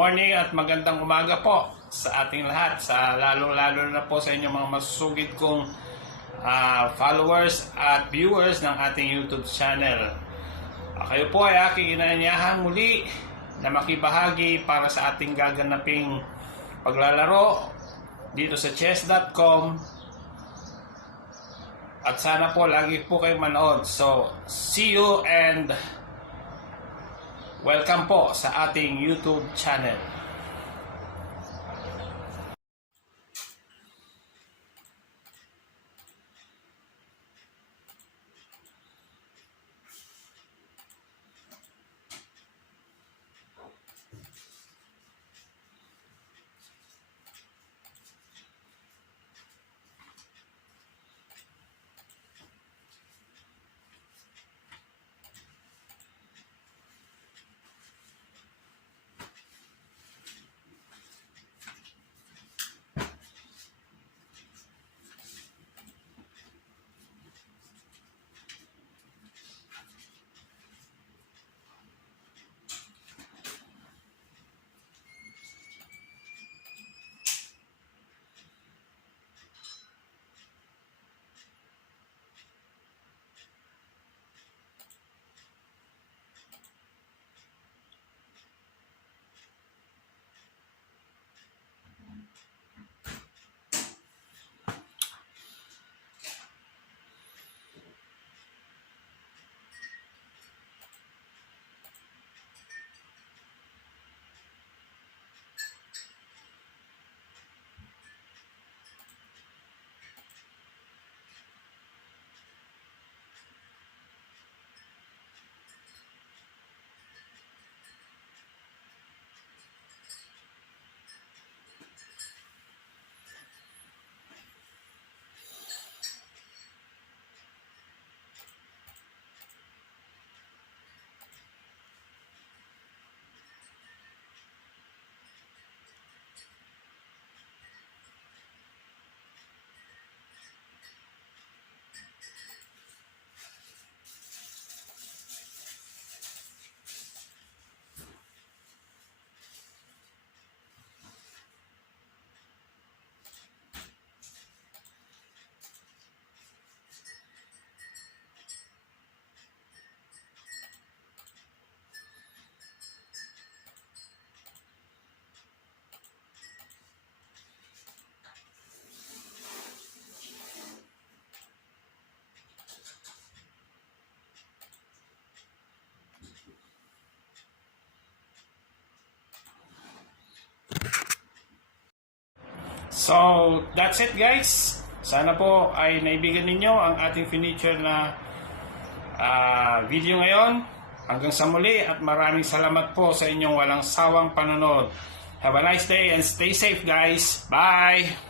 morning at magandang umaga po sa ating lahat, sa lalo-lalo na po sa inyong mga masusugid kong followers at viewers ng ating YouTube channel. Kayo po ay aking inaanyahan muli na makibahagi para sa ating gaganaping paglalaro dito sa chess.com, at sana po lagi po kayo manood. So, see you and welcome po sa ating YouTube channel. So, that's it guys. Sana po ay naibigan ninyo ang ating furniture na video ngayon. Hanggang sa muli at maraming salamat po sa inyong walang sawang panonood. Have a nice day and stay safe guys. Bye!